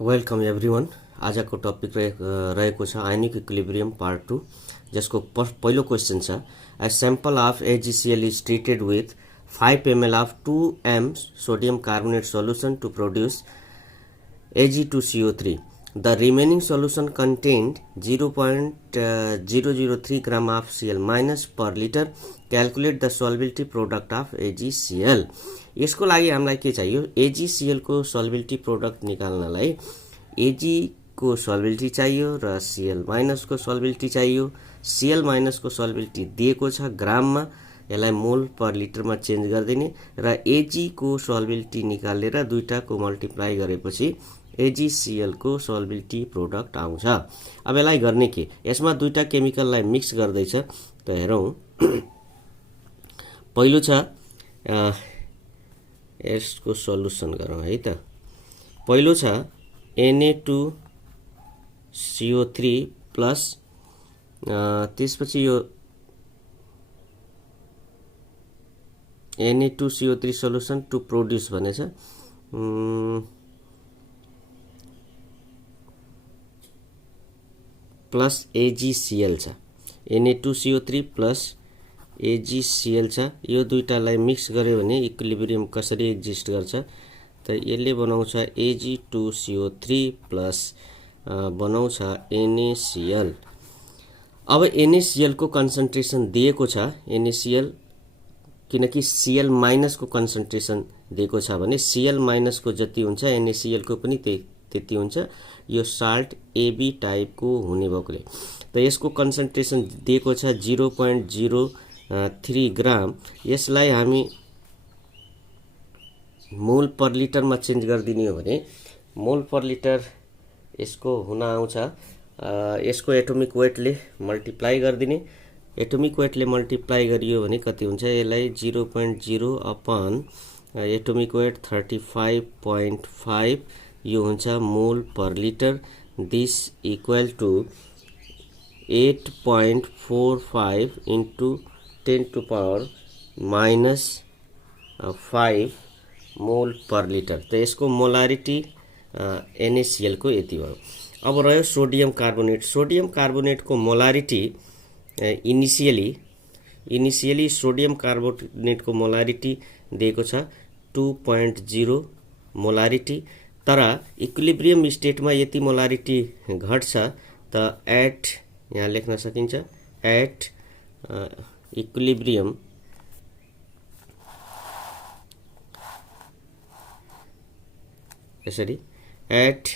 Welcome everyone. आजको topic रहेको छ आयोनिक इक्विलिब्रियम पार्ट 2, जसको पहिलो क्वेश्चन छ a sample of AgCl is treated with 5 ml of 2m sodium carbonate solution to produce Ag2CO3. The remaining solution contained 0.003 gram of Cl minus per liter. Calculate the solubility product of AgCl. यसको लागि हामीलाई के चाहियो? AgCl को solubility product निकाल्नलाई Ag को solubility चाहियो र Cl minus को solubility चाहियो। Cl minus को solubility दिएको छ ग्राममा, यसलाई मोल पर लिटरमा चेन्ज गरिदिने र Ag को solubility निकालेर दुईटाको मल्टिप्लाई गरेपछि AgCl को solubility प्रोडक्ट आउँछ। अब यसलाई गर्ने के? यसमा दुईटा केमिकललाई मिक्स गर्दैछ। त हेरौं, पहिलो छ यसको सल्युसन गरौँ है त। पहिलो छ Na2CO3 प्लस त्यसपछि यो Na2CO3 सल्युसन टु प्रोड्युस भनेछ प्लस AgCl छ। Na2CO3 प्लस AgCl छ। यो दुईटालाई मिक्स गर्यो भने इक्विलिब्रियम कसरी एक्जिस्ट गर्छ? त यसले बनाउँछ Ag2CO3 प्लस बनाउँछ NaCl। अब NaCl को कन्सन्ट्रेसन दिएको छ। NaCl किनकि Cl माइनस को कन्सन्ट्रेसन दिएको छ भने Cl माइनस को जति हुन्छ NaCl को पनि त्यति हुन्छ। यो साल्ट AB टाइप को हुने भएकोले त यसको कन्सन्ट्रेसन दिएको छ 0.03 ग्राम। यसलाई हामी मोल पर लिटरमा चेन्ज गरिदिने हो भने मोल पर लिटर यसको हुन आउँछ। यसको एटोमिक वेटले मल्टिप्लाई गरिदिने। एटोमिक वेटले मल्टिप्लाई गरियो भने कति हुन्छ? यसलाई 0.0 अपन एटोमिक वेट 35.5 यो हुन्छ mole per litre. This equal to 8.45 into 10 to power minus 5 मोल पर लिटर। त यसको मोलारिटी NaCl को यति भयो। अब रह्यो सोडियम कार्बोनेट। सोडियम कार्बोनेट को मोलारिटी इनिशियली सोडियम कार्बोनेट को मोलारिटी दिएको छ 2.0 मोलारिटी। तर इक्विलिब्रियम स्टेटमा यति मोलारिटी घट्छ त एट यहाँ लेख्न सकिन्छ एट इक्विलिब्रियम यसरी एट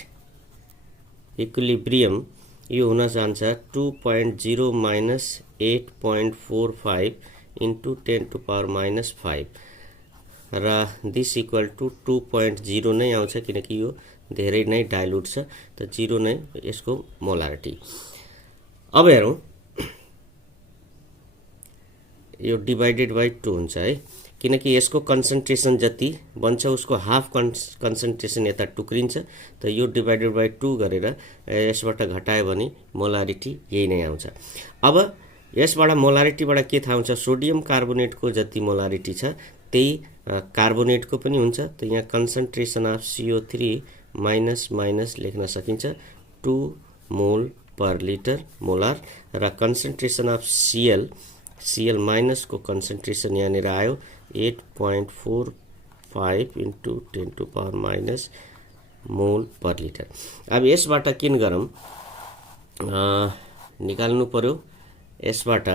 इक्विलिब्रियम यो हुन जान्छ 2.0 minus 8.45 into 10 to power minus 5 र दिस इक्वल टु 2.0 नै आउँछ किनकि यो धेरै नै डाइल्युट छ। त 0 नै यसको मोलारिटी। अब हेरौं, यो डिवाइडेड बाइ 2 हुन्छ है, किनकि यसको कन्सन्ट्रेसन जति बन्छ उसको हाफ कन्सन्ट्रेसन यता टुक्रिन्छ। त यो डिवाइडेड बाइ 2 गरेर यसबाट घटायो भने मोलारिटी यही नै आउँछ। अब यसबाट मोलारिटीबाट के थाहा हुन्छ? सोडियम कार्बोनेटको जति मोलारिटी छ त्यही कार्बोनेटको पनि हुन्छ। त यहाँ concentration of CO3 minus minus लेख्न सकिन्छ 2 मोल पर लिटर मोलार र कन्सन्ट्रेसन अफ Cl माइनस को कन्सन्ट्रेसन यहाँनिर आयो 8.45 into 10 to power minus मोल पर लिटर। अब यसबाट किन गरौँ निकाल्नु पर्यो। यसबाट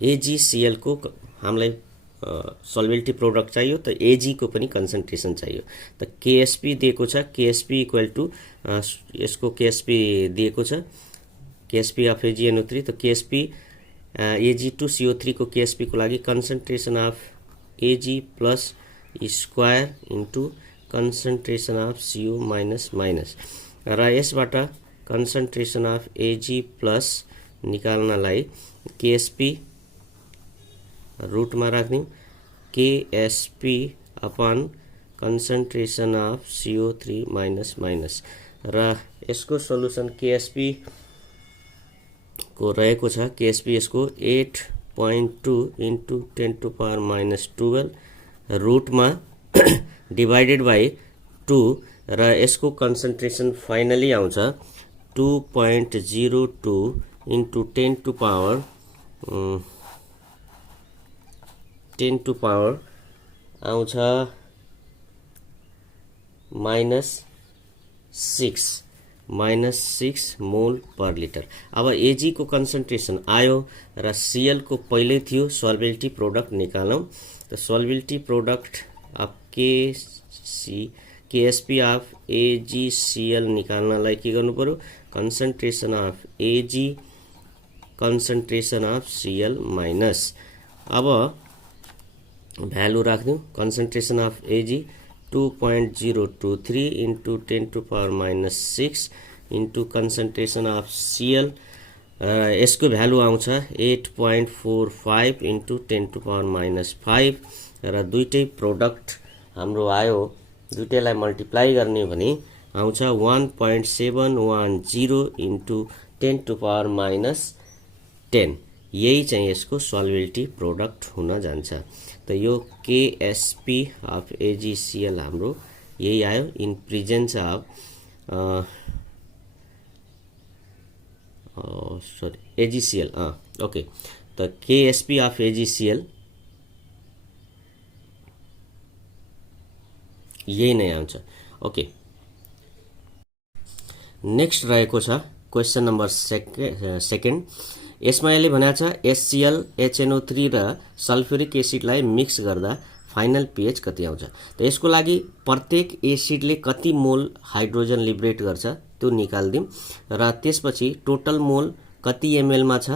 AgCl को हामीलाई सल्युबिलिटी प्रोडक्ट चाहियो, त Ag को पनि कन्सन्ट्रेसन चाहियो। त KSP दिएको छ। KSP इक्वल टु यसको KSP दिएको छ KSP अफ AgNO3। त KSP Ag2CO3 को KSP को लागि concentration of Ag plus square into concentration of CO minus minus र यसबाट कन्सन्ट्रेसन अफ Ag प्लस निकाल्नलाई KSP रुटमा राख्ने KSP upon concentration of CO3 minus minus र यसको सल्युसन KSP को रहेको छ। KSP यसको 8.2 into 10 to power minus 12 रुटमा डिवाइडेड बाइ 2 र यसको कन्सन्ट्रेसन फाइनली आउँछ 2.02 into 10 to power 10 to power आउँछ -6 मोल पर लिटर। अब एजी को कन्सन्ट्रेसन आयो र सीएल को पहिले थियो सल्युबिलिटी प्रोडक्ट निकालौं। त solubility product of KSP of AgCl निकाल्नलाई के गर्नु पर्यो, concentration of Ag concentration of Cl minus. अब भ्यालु राख्दिउँ, concentration of Ag 2.023 into 10 to power -6 into concentration of Cl, यसको भ्यालु आउँछ 8.45 इन्टु 10 टु पावर -5 र दुईटै प्रोडक्ट हाम्रो आयो, दुईटैलाई मल्टिप्लाई गर्ने भने आउँछ 1.710 इन्टु 10 टु पावर -10। यही चाहिँ यसको सल्युबिलिटी प्रोडक्ट हुन जान्छ। त यो केएसपी अफ एजीसीएल हाम्रो यही आयो in presence of AgCl. Okay, त केएसपी अफ एजीसीएल यही नै आउँछ। ओके, नेक्स्ट रहेको छ क्वेशन नम्बर सेकेन्ड। यसमा यसले भनेको छ एचसीएल HNO3 र सल्फ्युरिक एसिडलाई मिक्स गर्दा फाइनल पीएच कति आउँछ। त यसको लागि प्रत्येक एसिडले कति मोल हाइड्रोजन लिबरेट गर्छ त्यो निकाल्दिउँ र त्यसपछि टोटल मोल कति एमएल मा छ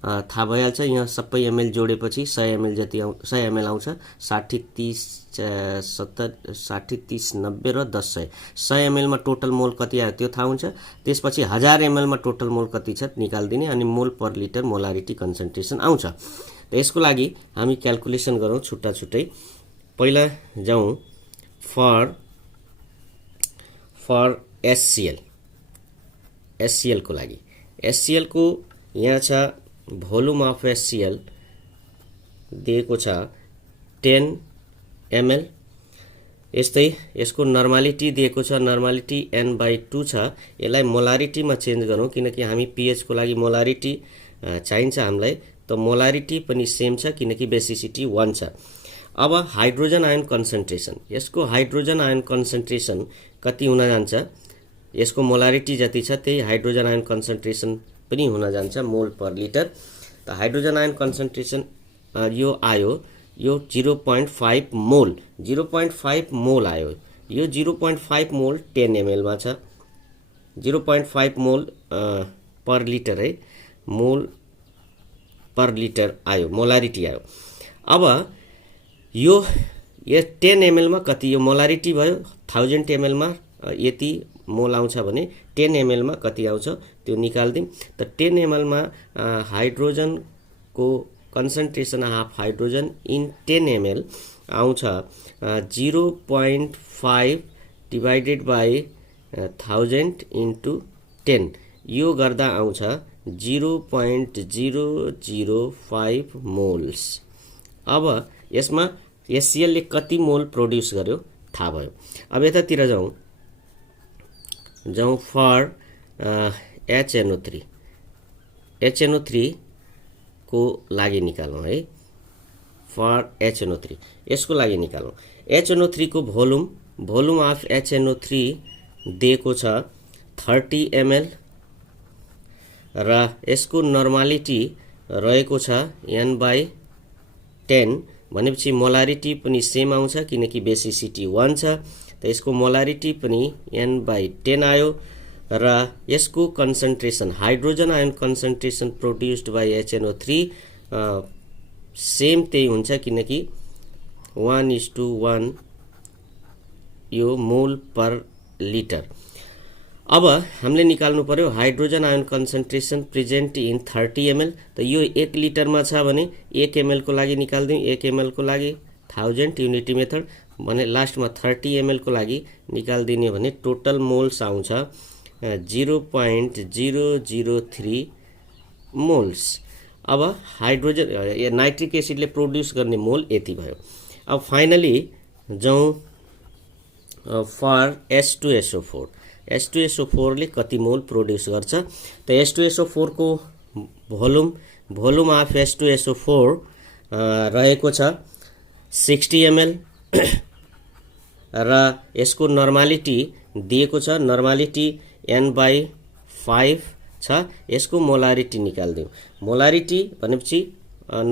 थाहा भइहाल्छ। यहाँ सबै एमएल जोडेपछि 100 एमएल जति 100 एमएल आउँछ। 60 30 70 60 30 90 र 10 100 एमएल मा टोटल मोल कति आयो त्यो थाहा हुन्छ। त्यसपछि 1000 एमएल मा टोटल मोल कति छ निकाल्दिने अनि मोल पर लिटर मोलारिटी कन्सन्ट्रेसन आउँछ। त यसको लागि हामी क्याल्कुलेसन गरौँ छुट्टा छुट्टै। पहिला जाउँ फर एचसीएल को लागि। एचसीएल को यहाँ छ भोल्युम अफ एचसीएल दिएको छ 10 ml। यस्तै यसको नर्मालिटी दिएको छ, नर्मालिटी n/2 छ। यसलाई मोलारिटीमा चेन्ज गरौँ किनकि हामी पीएच को लागि मोलारिटी चाहिन्छ हामीलाई। त मोलारिटी पनि सेम छ किनकि बेसिसिटी 1 छ। अब हाइड्रोजन आयन कन्सन्ट्रेसन, यसको हाइड्रोजन आयन कन्सन्ट्रेसन कति हुन जान्छ, यसको मोलारिटी जति छ त्यही हाइड्रोजन आयन कन्सन्ट्रेसन पनि हुन जान्छ मोल पर लिटर। त हाइड्रोजन आयन कन्सन्ट्रेसन यो आयो, यो 0.5 मोल 0.5 मोल आयो। यो 0.5 मोल 10 ml मा छ। 0.5 मोल पर लिटर है, मोल पर लिटर आयो, मोलारिटी आयो। अब यो 10 ml मा कति, यो मोलारिटी भयो 1000 ml मा यति मोल आउँछ भने 10 ml मा कति आउँछ त्यो निकाल्दिउँ। त 10 ml मा हाइड्रोजन को concentration of hydrogen in 10 ml आउँछ 0.5 डिवाइडेड बाई 1000 इन्टु 10। यो गर्दा आउँछ 0.005 मोल्स। अब यसमा एचसीएल ले कति मोल प्रोड्युस गर्यो थाहा भयो। अब यतातिर जाउँ फर HNO3 को लागि निकालौँ है। फर HNO3 यसको लागि निकालौँ। HNO3 को भोल्युम अफ HNO3 दिएको छ 30 ml र यसको नर्मालिटी रहेको छ n/10 भनेपछि मोलारिटी पनि सेम आउँछ किनकि बेसिसिटी 1 छ। त यसको मोलारिटी पनि n/10 आयो र यसको concentration hydrogen ion concentration produced by HNO3 same त्यही हुन्छ किनकि 1:1 यो मोल पर लिटर। अब हामीले निकाल्नु पर्यो hydrogen ion concentration present in 30 ml। त यो 1 लिटर मा छ भने 1 ml को लागि निकाल्दिउँ। 1 ml को लागि 1000 युनिटी मेथड भने लास्टमा 30 ml को लागि निकाल्दिने भने टोटल मोल्स आउँछ 0.003 मोल्स। अब हाइड्रोजन नाइट्रिक एसिडले प्रोड्युस गर्ने मोल यति भयो। अब फाइनली जाउँ फर H2SO4 H2SO4 ले कति मोल प्रोड्युस गर्छ त H2SO4 को भोल्युम अफ H2SO4 रहेको छ 60 ml र यसको नर्मालिटी दिएको छ नर्मालिटी n/5 छ यसको मोलारिटी निकाल्दियौ मोलारिटी भनेपछि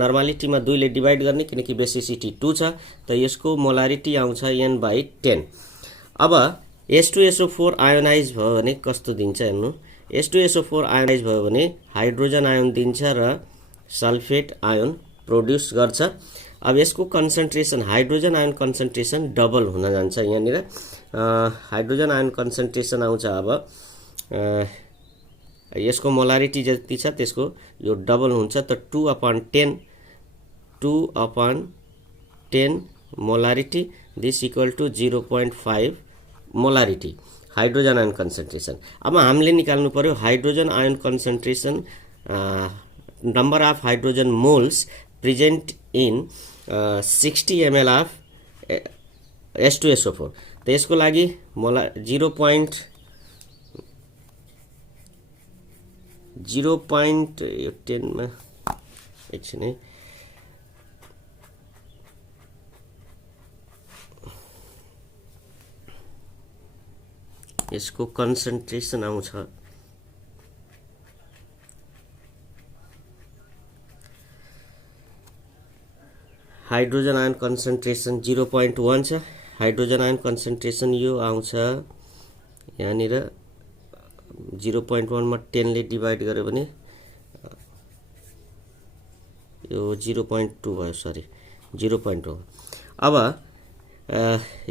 नर्मालिटीमा 2 ले डिवाइड गर्ने किनकि बेसिसिटी 2 छ त यसको मोलारिटी आउँछ n/10 अब H2SO4 आयोनाइज भयो भने कस्तो दिन्छ हेर्नु H2SO4 आयोनाइज भयो भने हाइड्रोजन आयोन दिन्छ र सल्फेट आयोन प्रोड्युस गर्छ अब यसको concentration hydrogen ion concentration double हुन जान्छ यहाँनिर हाइड्रोजन आयोन कन्सन्ट्रेसन आउँछ अब यसको मोलारिटी जति छ त्यसको यो डबल हुन्छ त 2/10 molarity this equal to 0.5 molarity hydrogen ion concentration अब हामीले निकाल्नु पर्यो hydrogen ion concentration number of hydrogen moles present in 60 ml of H2SO4 त यसको लागि 0.10 मा एकछिन है यसको कन्सन्ट्रेसन आउँछ हाइड्रोजन आयोन कन्सन्ट्रेसन 0.1 छ हाइड्रोजन आयोन कन्सन्ट्रेसन यो आउँछ यहाँनिर 0.1 मा 10 ले डिवाइड गर्यो भने यो 0.2 भयो सरी 0.2 अब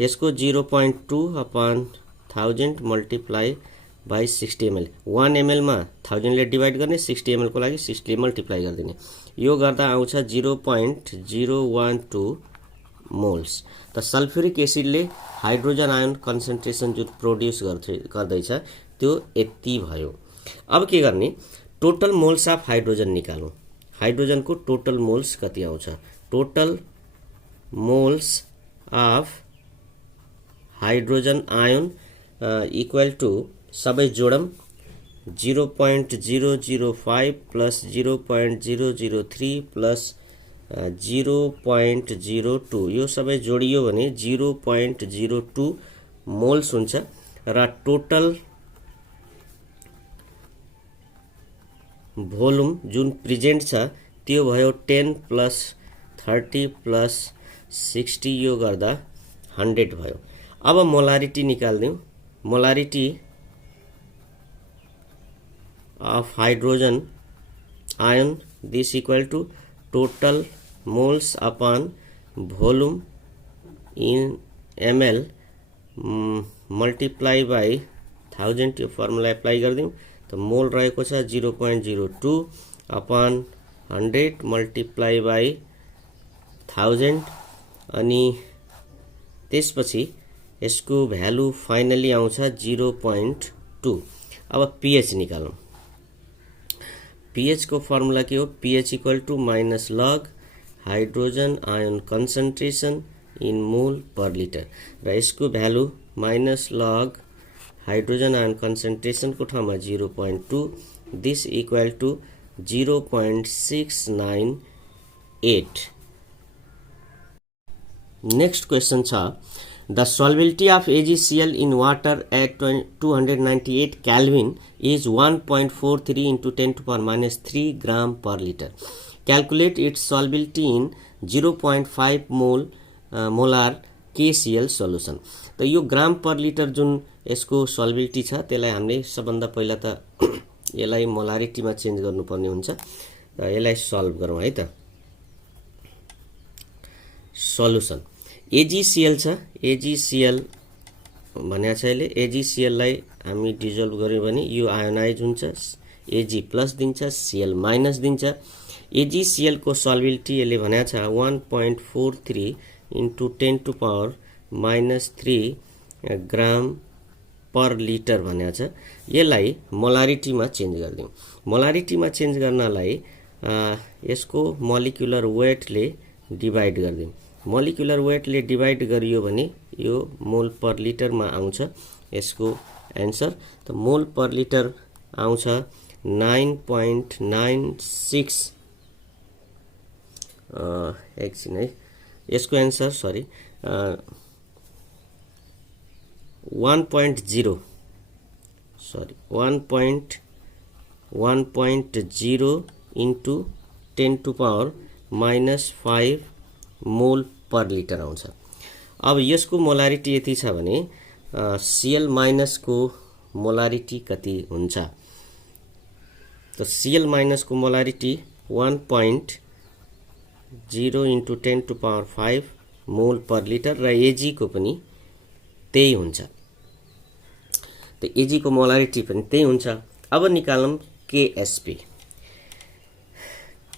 यसको 0.2/1000 मल्टिप्लाई बाई 60 ml 1 ml मा 1000 ले डिवाइड गर्ने 60 ml को लागि 60 ले मल्टिप्लाई गरिदिने यो गर्दा आउँछ 0.012 मोल्स त सल्फ्युरिक एसिडले हाइड्रोजन आयोन कन्सन्ट्रेसन जुन प्रोड्युस गर्दैछ त्यो यति भयो अब के गर्ने टोटल मोल्स अफ हाइड्रोजन निकालौं हाइड्रोजनको टोटल मोल्स कति आउँछ total moles of hydrogen ion equal to सबै जोडम 0.005 प्लस 0.003 प्लस 0.02 यो सबै जोडियो भने 0.02 मोल्स हुन्छ र टोटल भोल्युम जुन प्रेजेन्ट छ त्यो भयो 10 प्लस 30 प्लस 60 यो गर्दा 100 भयो अब मोलारिटी निकाल्दियौ molarity of hydrogen ion this equal to total moles upon volume in ml multiply by 1000 यो फर्मुला एप्लाई गर्दियौ त मोल रहेको छ 0.02 upon 100 multiply by 1000 अनि त्यसपछि यसको भ्यालु फाइनली आउँछ 0.2 अब pH निकालौं pH को फर्मुला के हो pH equal to minus log hydrogen ion concentration in mole per litre र यसको value minus log hydrogen ion concentration को ठाउँमा 0.2 this equal to 0.698 next question छ The solubility of AgCl in water at 298 Kelvin is 1.43 into 10 to power minus 3 gram per liter. Calculate its solubility in 0.5 molar KCl solution. त यो ग्राम per litre जुन यसको सल्युबिलिटी छ त्यसलाई हामीले सबभन्दा पहिला त यसलाई मोलारिटीमा चेन्ज गर्नुपर्ने हुन्छ र यसलाई सल्भ गरौँ है त सल्युसन AgCl छ AgCl भनेको छ यसले AgCl लाई हामी डिजोल्भ गर्यौं भने यो आयोनाइज हुन्छ Ag+ दिन्छ Cl- दिन्छ AgCl को सल्युबिलिटी यसले भनेको छ 1.43 into 10 to power minus 3 gram per litre भनेको छ यसलाई मोलारिटीमा चेन्ज गर्दियौ मोलारिटीमा चेन्ज गर्नलाई यसको मोलिकुलर वेटले डिवाइड गर्दियौ मोलिकुलर वेटले डिवाइड गरियो भने यो मोल पर लिटरमा आउँछ यसको एन्सर। त मोल पर लिटर आउँछ 9.96 एकछिन है यसको एन्सर सरी 1.0 सरी 1.0 इन्टु 10⁻⁻5 मोल पर लिटर आउँछ। अब यसको मोलारिटी यति छ भने Cl माइनसको मोलारिटी कति हुन्छ? त Cl माइनसको मोलारिटी 1.0 इन्टु 10⁻5 मोल पर लिटर र Ag को पनि त्यही हुन्छ। त Ag को मोलारिटी पनि त्यही हुन्छ। अब निकालौं KSP।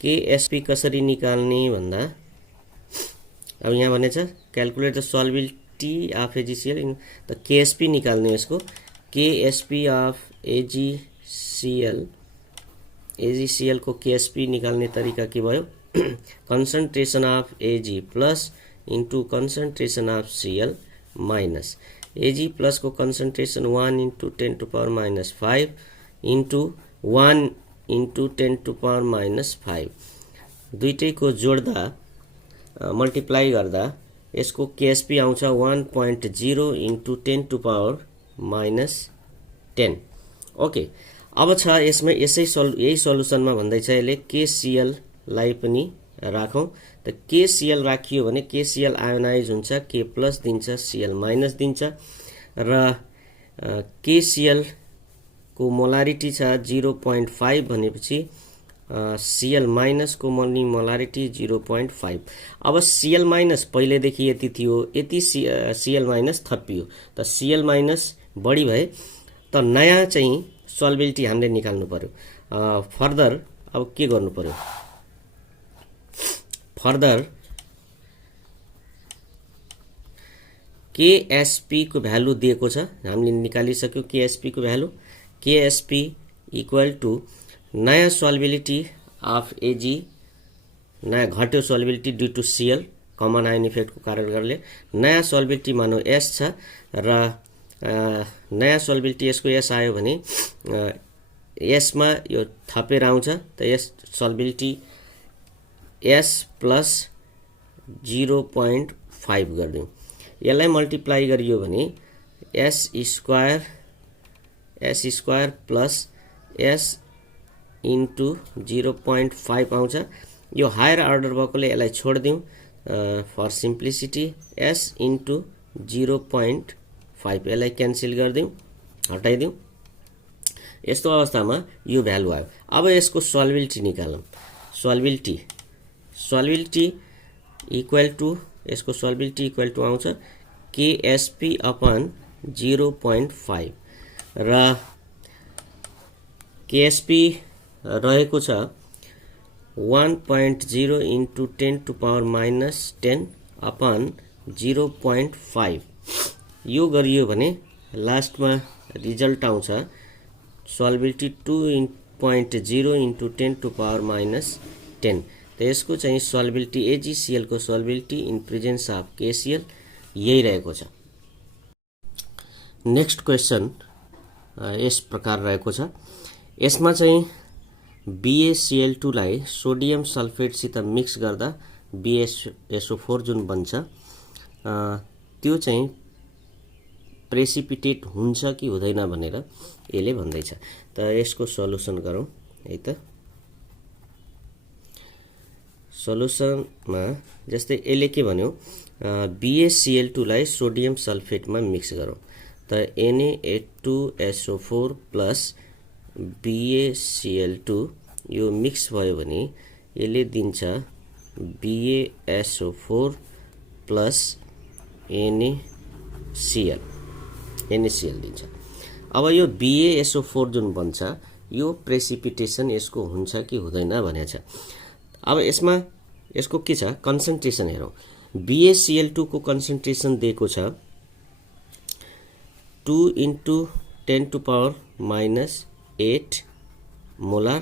KSP कसरी निकाल्ने भन्दा अब यहाँ भनेछ calculate the solubility of AgCl in त KSP निकाल्ने यसको KSP अफ AgCl को KSP निकाल्ने तरिका के भयो concentration of Ag plus into concentration of Cl minus Ag plus को कन्सन्ट्रेसन 1 इन्टु 10⁻⁻5 इन्टु 1 इन्टु 10⁻⁻5 दुईटैको जोड्दा मल्टिप्लाई गर्दा यसको KSP आउँछ 1.0 इन्टु 10⁻⁻10। ओके अब छ यसमा यही सल्युसनमा भन्दैछ यसले KCl लाई पनि राखौं। त KCl राखियो भने KCl आयोनाइज हुन्छ K प्लस दिन्छ Cl माइनस दिन्छ र KCl को मोलारिटी छ 0.5 भनेपछि Cl माइनस को मोलारिटी 0.5। अब Cl माइनस पहिलेदेखि यति थियो यति Cl माइनस थपियो त Cl माइनस बढी भए त नयाँ चाहिँ सल्युबिलिटी हामीले निकाल्नु पर्यो। फर्दर अब के गर्नु पर्यो फर्दर KSP को भ्यालु दिएको छ हामीले निकालिसक्यो KSP को भ्यालु KSP इक्वल टु नयाँ सल्युबिलिटी अफ Ag नयाँ घट्यो solubility due to Cl common ion effect को कारणले नयाँ सल्युबिलिटी मानौ S छ र नयाँ सल्युबिलिटी यसको S आयो भने S मा यो थपेर आउँछ त यस सल्युबिलिटी S प्लस 0.5 गर्दियौ यसलाई मल्टिप्लाई गरियो भने S square plus S into 0.5 आउँछ। यो हायर अर्डर भएकोले यसलाई छोड्दियौ फर सिम्प्लिसिटी S इन्टु 0.5 यसलाई क्यान्सल गर्दियौ हटाइदियौ। यस्तो अवस्थामा यो भ्यालु आयो। अब यसको सल्युबिलिटी निकालौं। सल्युबिलिटी इक्वल टु यसको सल्युबिलिटी इक्वल टु आउँछ KSP अपन 0.5 र KSP रहेको छ 1.0 इन्टु 10⁻⁻10 अपन 0.5 यो गरियो भने लास्टमा रिजल्ट आउँछ सल्युबिलिटी 2.0 इन्टु 10⁻⁻10 त यसको चाहिँ सल्युबिलिटी AgCl को सल्युबिलिटी इन प्रेजेन्स अफ KCl यही रहेको छ। नेक्स्ट क्वेशन यस प्रकार रहेको छ। यसमा चाहिँ BaCl2 लाई सोडियम सल्फेट सित मिक्स गर्दा BaSO4 जुन बन्छ त्यो चाहिँ प्रेसिपिटेट हुन्छ कि हुँदैन भनेर यसले भन्दैछ। त यसको सल्युसन गरौँ है त। सल्युसनमा जस्तै यसले के भन्यो BaCl2 लाई सोडियम सल्फेटमा मिक्स गरौँ त Na2SO4 प्लस BaCl2 यो मिक्स भयो भने यसले दिन्छ BaSO4 प्लस NaCl दिन्छ। अब यो BaSO4 जुन बन्छ यो प्रेसिपिटेसन यसको हुन्छ कि हुँदैन भनेछ। अब यसमा यसको के छ कन्सन्ट्रेसन हेरौं। BaCl2 को कन्सन्ट्रेसन दिएको छ 2 इन्टु 10⁻⁻8 मोलर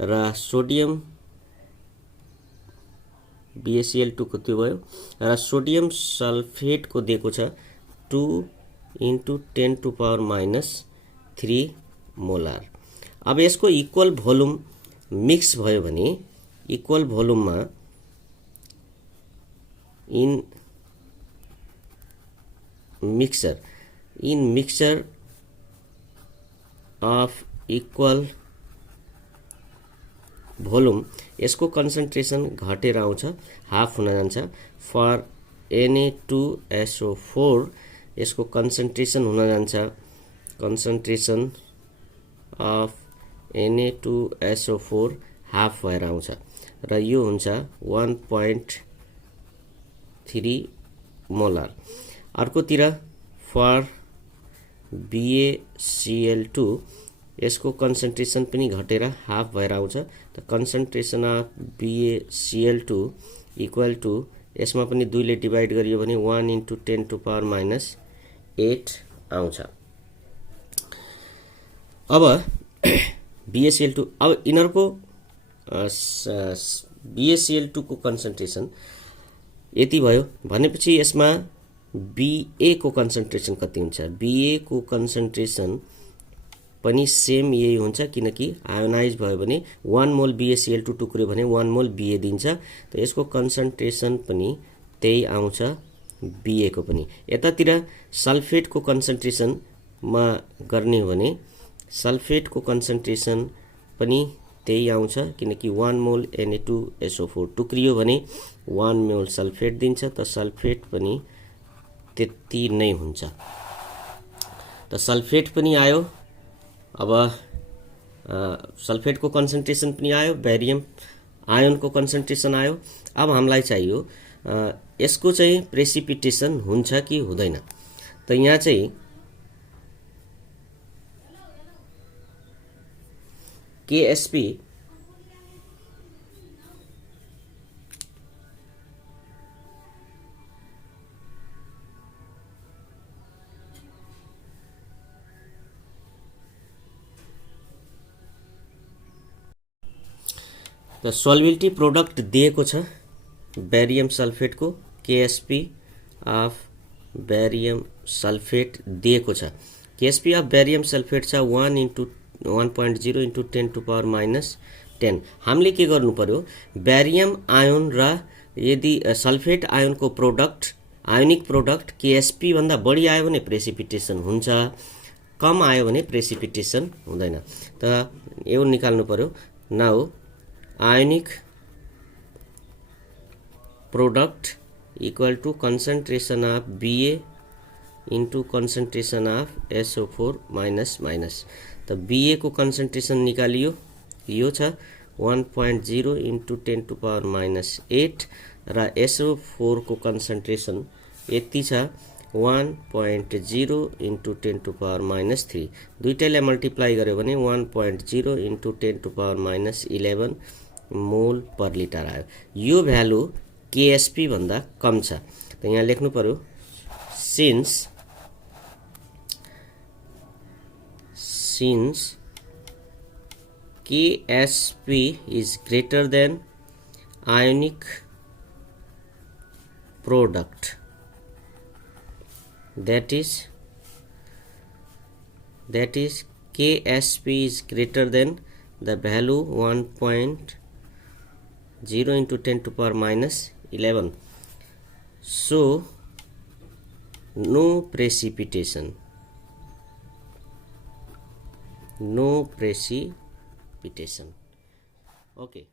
र सोडियम BaCl2 को त्यो भयो र सोडियम सल्फेट को दिएको छ 2 into 10 to power minus 3 मोलार। अब यसको इक्वल भोल्युम मिक्स भयो भने इक्वल भोल्युममा in mixture of equal volume यसको कन्सन्ट्रेसन घटेर आउँछ, हाफ हुन जान्छ। फर Na2SO4 यसको कन्सन्ट्रेसन हुन जान्छ, कन्सन्ट्रेसन अफ Na2SO4 हाफ भएर आउँछ र यो हुन्छ 1.3 मोलार। अर्कोतिर फर BaCl2 यसको कन्सन्ट्रेसन पनि घटेर हाफ भएर आउँछ। त concentration of BaCl2 equal to यसमा पनि 2 ले डिभाइड गरियो भने 1 into 10 to power minus 8 आउँछ। अब BaCl2 अब यिनीहरुको BaCl2 को कन्सन्ट्रेसन यति भयो भनेपछि यसमा Ba को कन्सन्ट्रेसन कति हुन्छ? Ba को कन्सन्ट्रेसन पनि सेम यही हुन्छ, किनकि आयोनाइज भयो भने 1 मोल BaCl2 टुक्रियो भने 1 मोल Ba दिन्छ। त यसको कन्सन्ट्रेसन पनि त्यही आउँछ, Ba को पनि। यतातिर सल्फेटको कन्सन्ट्रेसनमा गर्ने हो भने सल्फेटको कन्सन्ट्रेसन पनि त्यही आउँछ, किनकि 1 मोल Na2SO4 टुक्रियो भने 1 मोल सल्फेट दिन्छ। त सल्फेट पनि त्यति नै हुन्छ। त सल्फेट पनि आयो। अब सल्फेटको कन्सन्ट्रेसन पनि आयो, बेरियम आयोनको कन्सन्ट्रेसन आयो। अब हामीलाई चाहियो यसको चाहिँ प्रेसिपिटेसन हुन्छ कि हुँदैन। त यहाँ चाहिँ KSP त सोल्युबिलिटी प्रोडक्ट दिएको छ बेरियम सल्फेटको, KSP अफ बेरियम सल्फेट दिएको छ। KSP अफ बेरियम सल्फेट छ 1.0 into 10 to power minus 10। हामीले के गर्नु पर्यो? बेरियम आयोन र यदि सल्फेट आयोनको प्रोडक्ट आयोनिक प्रोडक्ट KSP भन्दा बढी आयो भने प्रेसिपिटेसन हुन्छ, कम आयो भने प्रेसिपिटेसन हुँदैन। त यो निकाल्नु पर्यो। Now ionic product equal to concentration of Ba into concentration of SO4 minus minus. त Ba को concentration निकालियो, यो छ 1.0 into 10 to power minus 8 र SO4 को concentration यति छ 1.0 into 10 to power minus 3। दुईटैलाई multiply गर्यो भने 1.0 into 10 to power minus 11 मोल पर लिटर आयो। यो भ्यालु KSP भन्दा कम छ। त यहाँ लेख्नु पर्यो since KSP is greater than ionic product, that is KSP is greater than the value 1.0 into 10 to power minus 11, so no precipitation, okay।